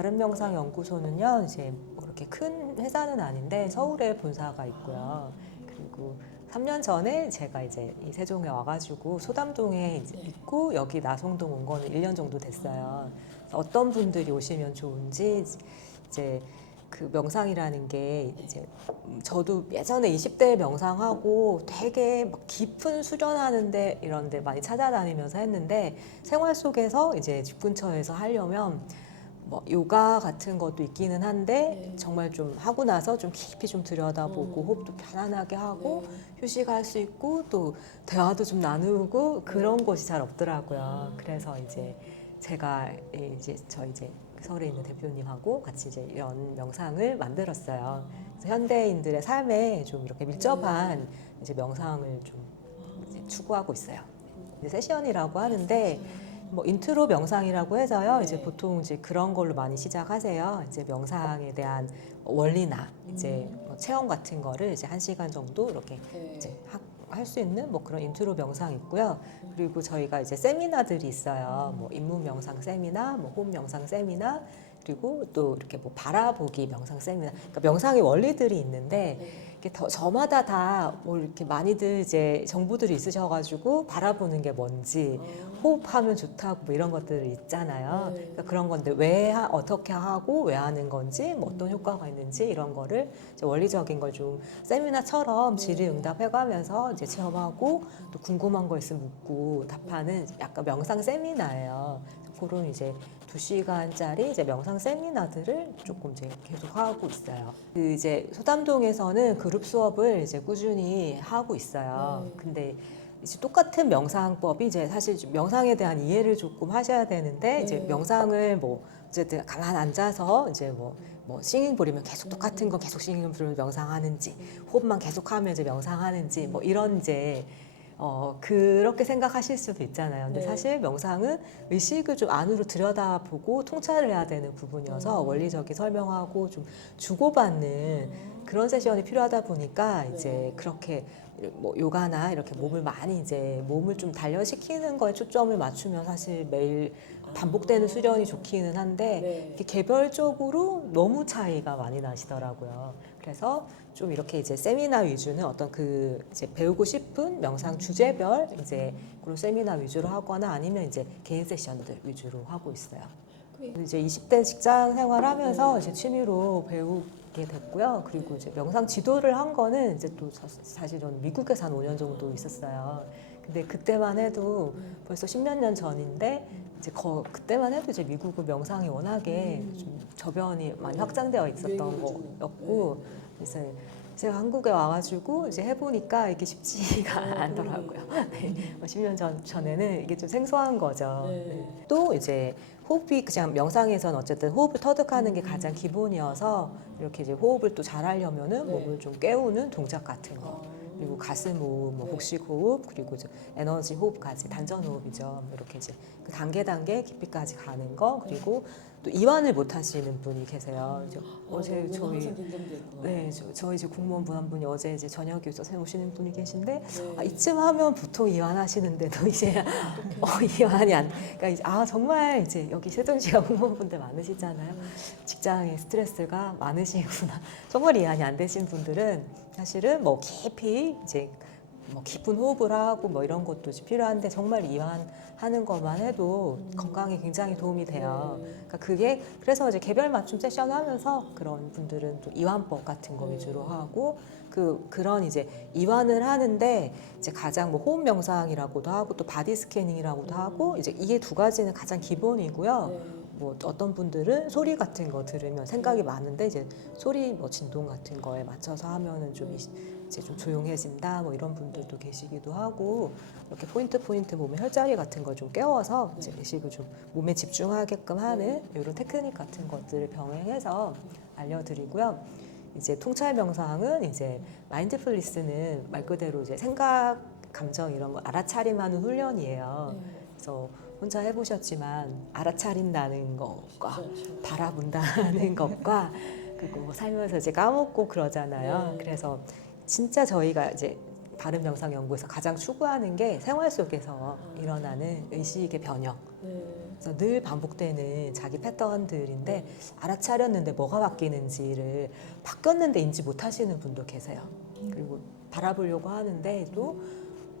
다른 명상 연구소는요 이제 뭐 그렇게 큰 회사는 아닌데 서울에 본사가 있고요. 그리고 3년 전에 제가 이제 이 세종에 와가지고 소담동에 이제 있고 여기 나송동 온 거는 1년 정도 됐어요. 어떤 분들이 오시면 좋은지 이제 그 명상이라는 게 이제 음, 저도 예전에 20대 명상하고 되게 막 깊은 수련하는데 이런데 많이 찾아다니면서 했는데 생활 속에서 이제 집 근처에서 하려면 뭐 요가 같은 것도 있기는 한데 네. 정말 좀 하고 나서 좀 깊이 좀 들여다보고 음. 호흡도 편안하게 하고 네. 휴식할 수 있고 또 대화도 좀 나누고 그런 곳이 잘 없더라고요. 아. 그래서 이제 제가 이제 저 이제 서울에 있는 대표님하고 같이 이제 이런 명상을 만들었어요. 그래서 현대인들의 삶에 좀 이렇게 밀접한 이제 명상을 좀 이제 추구하고 있어요. 이제 세션이라고 하는데 뭐 인트로 명상이라고 해서요. 이제 네. 보통 이제 그런 걸로 많이 시작하세요. 이제 명상에 대한 원리나 이제 음. 뭐 체험 같은 거를 이제 한 시간 정도 이렇게 네. 이제 할 수 있는 뭐 그런 인트로 명상 있고요. 그리고 저희가 이제 세미나들이 있어요. 뭐 입문 명상 세미나, 뭐 호흡 명상 세미나, 그리고 또 이렇게 뭐 바라보기 명상 세미나. 그러니까 명상의 원리들이 있는데 네. 이게 더 저마다 다뭐 이렇게 많이들 이제 정보들이 있으셔가지고 바라보는 게 뭔지 아. 호흡하면 좋다고 뭐 이런 것들이 있잖아요. 네. 그러니까 그런 건데 왜 하- 어떻게 하고 왜 하는 건지 뭐 어떤 효과가 있는지 이런 거를 이제 원리적인 걸 좀 세미나처럼 질의응답해가면서 이제 체험하고 또 궁금한 거 있으면 묻고 답하는 약간 명상 세미나예요. 그런 이제 두 시간짜리 이제 명상 세미나들을 조금 이제 계속 하고 있어요. 그 이제 소담동에서는 그룹 수업을 이제 꾸준히 하고 있어요. 네. 근데 이제 똑같은 명상법이 이제 사실 좀 명상에 대한 이해를 조금 하셔야 되는데 이제 네. 명상을 뭐 어쨌든 가만 앉아서 이제 뭐, 뭐 싱잉볼이면 계속 똑같은 거 계속 싱잉볼을 명상하는지 호흡만 계속하면 이제 명상하는지 뭐 이런 이제 어 그렇게 생각하실 수도 있잖아요. 근데 네. 사실 명상은 의식을 좀 안으로 들여다보고 통찰을 해야 되는 부분이어서 음. 원리적인 설명하고 좀 주고받는 그런 세션이 필요하다 보니까 네. 이제 그렇게 뭐 요가나 이렇게 몸을 많이 이제 몸을 좀 단련시키는 거에 초점을 맞추면 사실 매일 반복되는 수련이 좋기는 한데 네. 개별적으로 너무 차이가 많이 나시더라고요. 그래서 좀 이렇게 이제 세미나 위주는 어떤 그 이제 배우고 싶은 명상 주제별 이제 그런 세미나 위주로 하거나 아니면 이제 개인 세션들 위주로 하고 있어요. 그- 이제 20대 직장 생활하면서 이제 취미로 배우게 됐고요. 그리고 이제 명상 지도를 한 거는 이제 또 사- 사실 저는 미국에서 한 5년 정도 있었어요. 근데 그때만 해도 벌써 10몇 년 전인데 이제 거, 그때만 해도 이제 미국은 명상이 워낙에 음. 좀 저변이 많이 네. 확장되어 있었던 유행이죠. 거였고 이제 제가 한국에 와가지고 이제 해보니까 이게 쉽지가 어, 않더라고요. 네, 10년 전 전에는 이게 좀 생소한 거죠. 네. 네. 또 이제 호흡이 그냥 명상에서는 어쨌든 호흡을 터득하는 게 가장 기본이어서 이렇게 이제 호흡을 또 잘하려면은 네. 몸을 좀 깨우는 동작 같은 거. 아. 그리고 가슴 호흡, 뭐 네. 복식 호흡, 그리고 이제 에너지 호흡까지 단전 호흡이죠. 뭐 이렇게 이제 그 단계 단계 깊이까지 가는 거 그리고 또 이완을 못 하시는 분이 계세요. 이제 어제 아, 저희. 네, 저, 저희 이제 공무원 분 한 분이 어제 이제 저녁에 있어서 오시는 분이 계신데 네. 아, 이쯤 하면 보통 이완하시는데도 이제 어, 이완이 안. 그러니까 이제 아 정말 이제 여기 세종시가 공무원분들 많으시잖아요. 직장에 스트레스가 많으시구나. 정말 이완이 안 되신 분들은 사실은 뭐 깊이 이제 뭐 깊은 호흡을 하고 뭐 이런 것도 필요한데 정말 이완하는 것만 해도 건강에 굉장히 도움이 돼요. 네. 그러니까 그게 그래서 이제 개별 맞춤 세션 하면서 그런 분들은 또 이완법 같은 거 네. 위주로 하고 그 그런 이제 이완을 하는데 이제 가장 뭐 호흡 명상이라고도 하고 또 바디 스캐닝이라고도 하고 이제 이게 두 가지는 가장 기본이고요. 네. 뭐 어떤 분들은 소리 같은 거 들으면 생각이 많은데 이제 소리 뭐 진동 같은 거에 맞춰서 하면은 좀 이- 이제 좀 조용해진다 뭐 이런 분들도 계시기도 하고 이렇게 포인트 포인트 몸의 혈자리 같은 걸 좀 깨워서 이제 의식을 좀 몸에 집중하게끔 하는 이런 테크닉 같은 것들을 병행해서 알려드리고요. 이제 통찰 명상은 이제 마인드풀리스는 말 그대로 이제 생각, 감정 이런 거 알아차림하는 훈련이에요. 네. 그래서 혼자 해보셨지만 알아차린다는 것과 그렇죠. 바라본다는 것과 그리고 뭐 살면서 이제 까먹고 그러잖아요. 네. 그래서 진짜 저희가 이제 바른 명상 연구에서 가장 추구하는 게 생활 속에서 아. 일어나는 의식의 변형. 네. 그래서 늘 반복되는 자기 패턴들인데 알아차렸는데 뭐가 바뀌는지를 바뀌었는데 인지 못하시는 분도 계세요. 그리고 바라보려고 하는데 또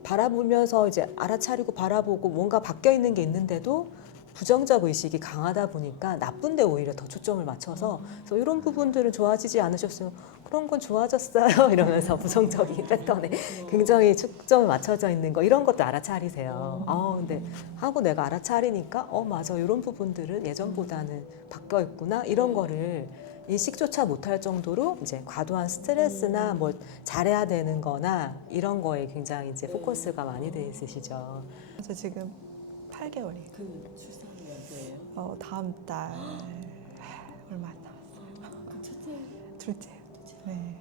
바라보면서 이제 알아차리고 바라보고 뭔가 바뀌어 있는 게 있는데도 부정적 의식이 강하다 보니까 나쁜데 오히려 더 초점을 맞춰서 그래서 이런 부분들은 좋아지지 않으셨어요. 그런 건 좋아졌어요. 이러면서 부정적인 패턴에 굉장히 초점을 맞춰져 있는 거 이런 것도 알아차리세요. 아 근데 하고 내가 알아차리니까 어 맞아 이런 부분들은 예전보다는 바뀌어 있구나 이런 거를 인식조차 못할 정도로 이제 과도한 스트레스나 뭘 잘해야 되는 거나 이런 거에 굉장히 이제 포커스가 많이 돼 있으시죠. 저 지금 8개월이에요. 그 출산이 언제예요? 어, 다음 달 얼마 안 남았어요. 그 첫째 둘째. 네.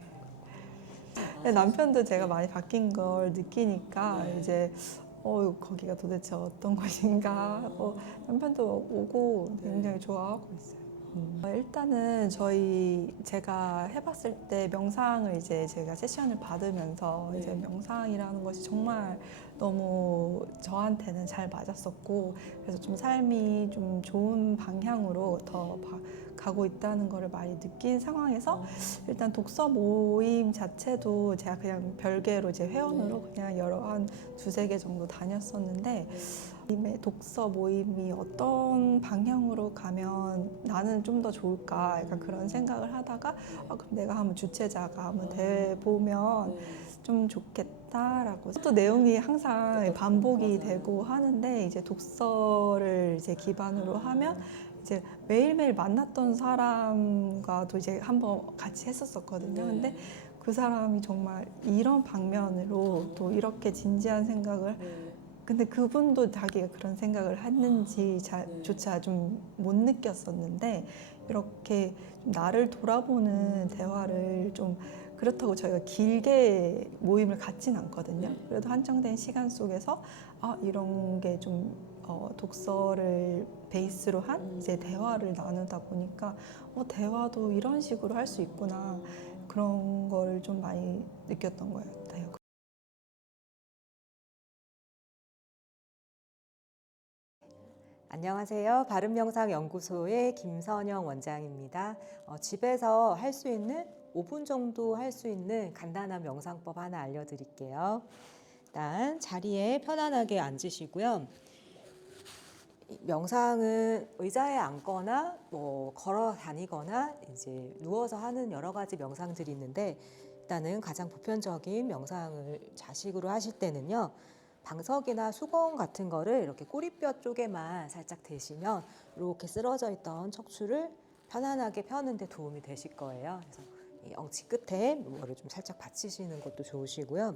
근데 남편도 제가 많이 바뀐 걸 느끼니까 네. 이제 어 거기가 도대체 어떤 곳인가. 어, 남편도 오고 굉장히 좋아하고 있어요. 음. 어, 일단은 저희 제가 해봤을 때 명상을 이제 제가 세션을 받으면서 네. 이제 명상이라는 것이 정말 너무 저한테는 잘 맞았었고 그래서 좀 삶이 좀 좋은 방향으로 더 바- 가고 있다는 거를 많이 느낀 상황에서 일단 독서 모임 자체도 제가 그냥 별개로 이제 회원으로 그냥 여러 한 두세 개 정도 다녔었는데 모 임의 독서 모임이 어떤 방향으로 가면 나는 좀 더 좋을까? 약간 그런 생각을 하다가 아, 그럼 내가 한번 주최자가 한번 돼 보면 좀 좋겠다라고. 또 내용이 항상 반복이 되고 하는데 이제 독서를 이제 기반으로 하면 이제 매일매일 만났던 사람과도 이제 한번 같이 했었었거든요. 근데 그 사람이 정말 이런 방면으로 또 이렇게 진지한 생각을 근데 그분도 자기가 그런 생각을 했는지 자조차 좀 못 느꼈었는데 이렇게 좀 나를 돌아보는 대화를 좀 그렇다고 저희가 길게 모임을 갖진 않거든요. 그래도 한정된 시간 속에서 아 이런 게좀 어, 독서를 베이스로 한 이제 대화를 나누다 보니까 어, 대화도 이런 식으로 할 수 있구나. 그런 거를 좀 많이 느꼈던 것 같아요. 안녕하세요. 바른명상연구소의 김선영 원장입니다. 어, 집에서 할 수 있는 5분 정도 할 수 있는 간단한 명상법 하나 알려드릴게요. 일단 자리에 편안하게 앉으시고요. 이 명상은 의자에 앉거나 뭐 걸어 다니거나 이제 누워서 하는 여러 가지 명상들이 있는데 일단은 가장 보편적인 명상을 자식으로 하실 때는요. 방석이나 수건 같은 거를 이렇게 꼬리뼈 쪽에만 살짝 대시면 이렇게 쓰러져 있던 척추를 편안하게 펴는데 도움이 되실 거예요. 그래서 이 엉치 끝에 뭐를 좀 살짝 받치시는 것도 좋으시고요.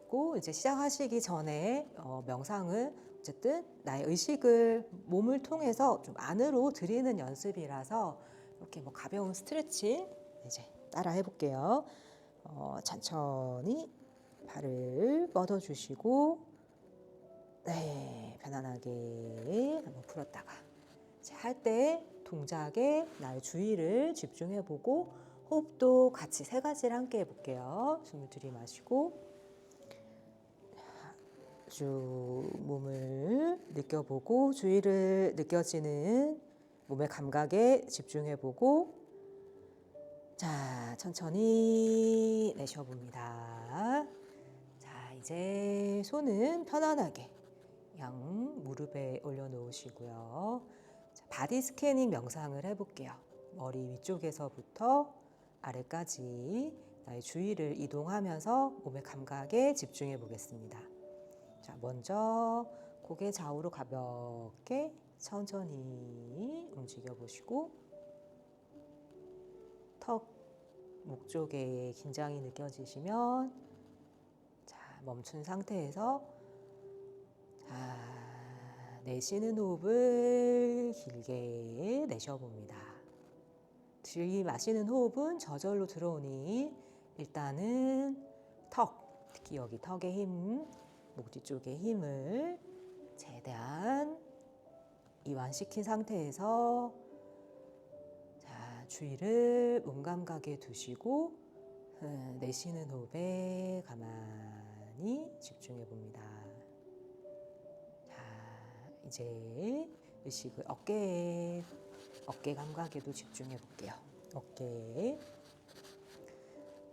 그리고 이제 시작하시기 전에 어, 명상은 어쨌든 나의 의식을 몸을 통해서 좀 안으로 들이는 연습이라서 이렇게 뭐 가벼운 스트레칭 이제 따라 해볼게요. 어, 천천히 발을 뻗어주시고 네 편안하게 한번 풀었다가 할 때 동작에 나의 주의를 집중해보고 호흡도 같이 세 가지를 함께 해볼게요. 숨을 들이마시고 쭉 몸을 느껴보고 주의를 느껴지는 몸의 감각에 집중해보고 자 천천히 내쉬어봅니다. 자 이제 손은 편안하게 양 무릎에 올려놓으시고요. 자, 바디 스캐닝 명상을 해볼게요. 머리 위쪽에서부터 아래까지 나의 주의를 이동하면서 몸의 감각에 집중해 보겠습니다. 자, 먼저 고개 좌우로 가볍게 천천히 움직여 보시고 턱, 목 쪽에 긴장이 느껴지시면 자, 멈춘 상태에서 자, 내쉬는 호흡을 길게 내쉬어봅니다. 들이마시는 호흡은 저절로 들어오니 일단은 턱, 특히 여기 턱의 힘, 목 뒤쪽의 힘을 최대한 이완시킨 상태에서 자, 주의를 몸 감각에 두시고 음, 내쉬는 호흡에 가만 히 집중해 봅니다. 자, 이제 의식을 어깨에 어깨 감각에도 집중해 볼게요. 어깨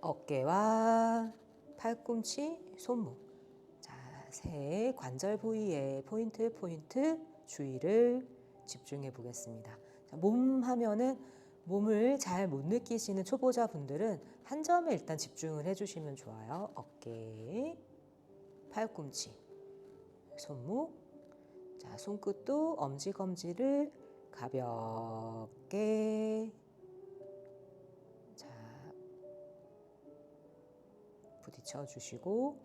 어깨와 팔꿈치, 손목. 자, 세 관절 부위에 포인트 포인트 주의를 집중해 보겠습니다. 자, 몸 하면은 몸을 잘 못 느끼시는 초보자 분들은 한 점에 일단 집중을 해주시면 좋아요. 어깨, 팔꿈치, 손목. 자, 손끝도 엄지 검지를 가볍게 자 부딪혀 주시고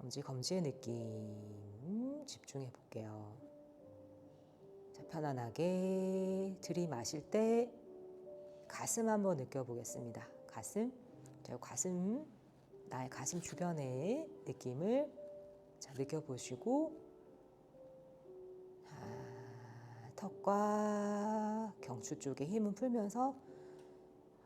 엄지 검지의 느낌 집중해 볼게요. 자, 편안하게 들이마실 때 가슴 한번 느껴보겠습니다. 가슴, 자, 가슴, 나의 가슴 주변의 느낌을 자, 느껴보시고, 아, 턱과 경추 쪽에 힘을 풀면서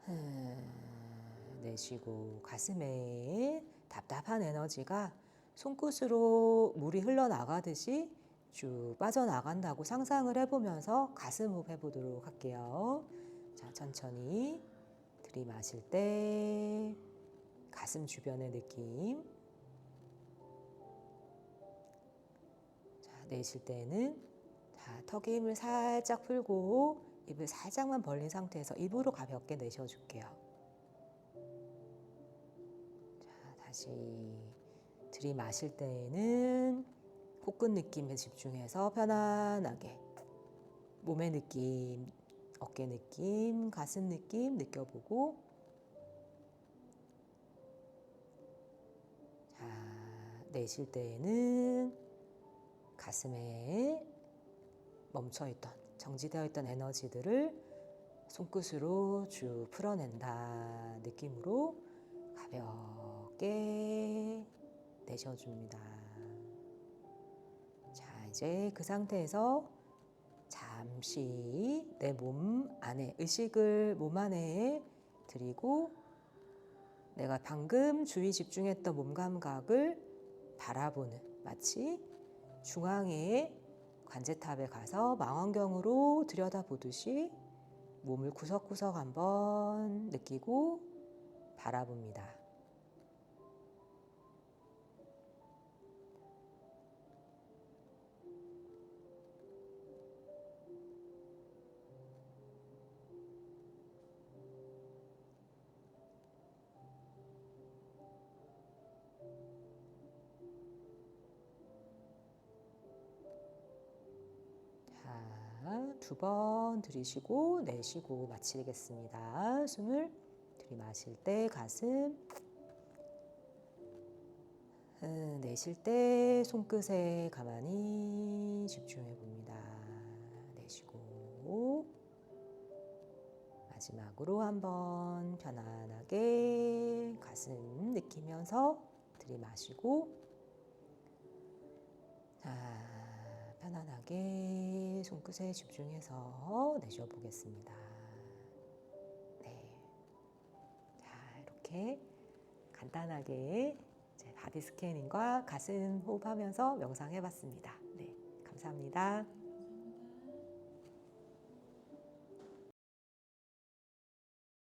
음, 내쉬고 가슴에 답답한 에너지가 손끝으로 물이 흘러나가듯이 쭉 빠져나간다고 상상을 해보면서 가슴 호흡 해보도록 할게요. 자, 천천히 들이마실 때 가슴 주변의 느낌. 내쉴 때는 자, 턱의 힘을 살짝 풀고 입을 살짝만 벌린 상태에서 입으로 가볍게 내쉬어줄게요. 자, 다시 들이마실 때에는 코끝 느낌에 집중해서 편안하게 몸의 느낌, 어깨 느낌, 가슴 느낌 느껴보고 자, 내쉴 때에는 가슴에 멈춰있던, 정지되어 있던 에너지들을 손끝으로 쭉 풀어낸다 느낌으로 가볍게 내셔줍니다. 자, 이제 그 상태에서 잠시 내 몸 안에 의식을 몸 안에 드리고 내가 방금 주의 집중했던 몸 감각을 바라보는 마치 중앙의 관제탑에 가서 망원경으로 들여다보듯이 몸을 구석구석 한번 느끼고 바라봅니다. 두 번 들이쉬고 내쉬고 마치겠습니다. 숨을 들이마실 때 가슴, 음, 내쉴 때 손끝에 가만히 집중해 봅니다. 내쉬고 마지막으로 한번 편안하게 가슴 느끼면서 들이마시고 자, 편안하게 손끝에 집중해서 내쉬어 보겠습니다. 네. 자, 이렇게 간단하게 바디 스캐닝과 가슴 호흡하면서 명상해 봤습니다. 네. 감사합니다.